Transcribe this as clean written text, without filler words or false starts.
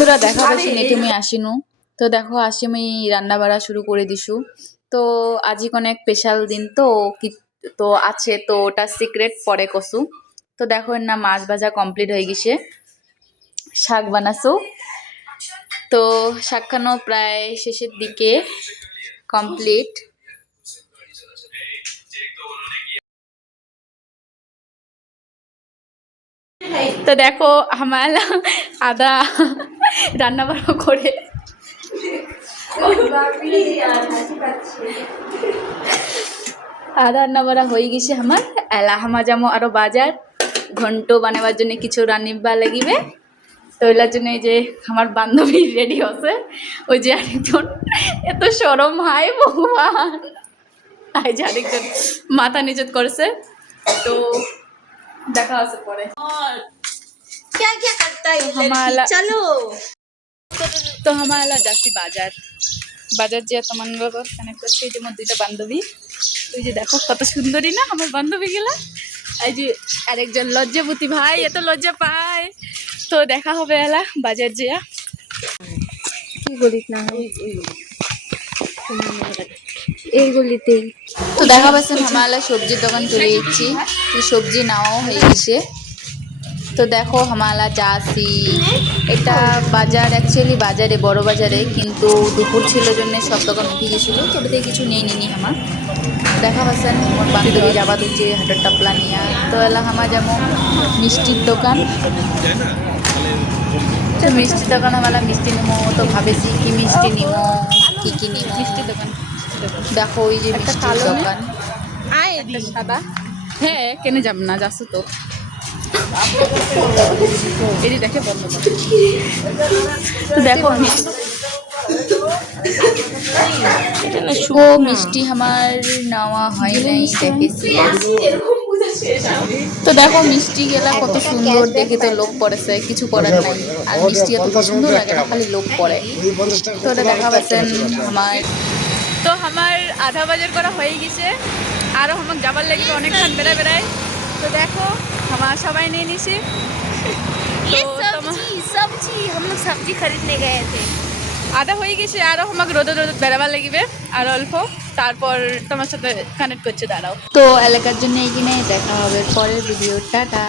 বন্ধুরা দেখা পাইছি তুমি আসিনু তো দেখো আসি আমি রান্না বাড়া শুরু করে দিছু তো আজি অনেক স্পেশাল দিন তো কি তো আছে তো ওটা সিক্রেট পরে কসু তো দেখো না মাছ ভাজা কমপ্লিট হয়ে গেছে শাক বানাসু তো শাক খানো প্রায় শেষের দিকে কমপ্লিট তো দেখো আমার আদা রান্না বাড়া করে রান্না বাড়া হয়ে গেছে আমার এলা হামা যাবো আরো বাজার ঘন্ট বানাবার জন্য কিছু রান্নিবা লাগিবে তো এলার জন্য এই যে আমার বান্ধবী রেডি আছে ওই যে আরেকজন এত সরম হাই ভগবান এই যে আরেকজন মাথা নিচত করছে তো দেখা আছে পরে क्या क्या करता है हमारा चलो তো हमारा যাচ্ছি বাজার বাজার যে তোমার কানেক্ট করছে এই যে মোর দুইটা বান্ধবী ওই যে দেখো কত সুন্দরী না আমার বান্ধবী গুলা এই যে আরেকজন লজ্জাবতী ভাই এত লজ্জা পায় তো দেখা হবে এলা বাজার যেয়া কি বলিস না এইগুলিতেই তো দেখা পাচ্ছেন আমরা সবজির দোকান চলে এসেছি সবজি নাও হয়ে গেছে তো দেখো হামালা যাচ্ছি এটা বাজার অ্যাকচুয়ালি বাজারে বড় বাজারে কিন্তু দুপুর ছিল জন্য সব দোকান উঠে গেছিলো তো ওটাতে কিছু নেই নিনি আমার দেখা পাচ্ছেন মোর বান্ধবী যাবা দিচ্ছে হাটের টাপলা নিয়ে তো এলা আমার যেমন মিষ্টির দোকান তো মিষ্টির দোকান আমরা মিষ্টি নিমো তো ভাবেছি কি মিষ্টি নিমো কি নিমো মিষ্টির দোকান দেখো ওই যে মিষ্টির দোকান আয় সাদা হ্যাঁ কেনে যাব না যাচ্ছ তো এই দেখে বন্ধ তো দেখো ও মিষ্টি আমার নেওয়া হয় নাই দেখেছি তো দেখো মিষ্টি গেলা কত সুন্দর দেখে তো লোভ পড়েছে কিছু করার নাই আর মিষ্টি এত সুন্দর লাগে না খালি লোভ পড়ে তো ওটা দেখা পাচ্ছেন আমার তো আমার আধা বাজার করা হয়ে গেছে আরও আমার যাবার লাগবে অনেকক্ষণ বেড়ায় তো দেখো আমার সবাই নিয়ে নিছি ये सब्जी हम लोग सब्जी खरीदने गए थे আধা হয়ে গেছে আরও আমাকে রোদে বেড়াবার লাগবে আর অল্প তারপর তোমার সাথে কানেক্ট করছে দাঁড়াও তো এলাকার জন্য এইখানে দেখা হবে পরের ভিডিও টাটা।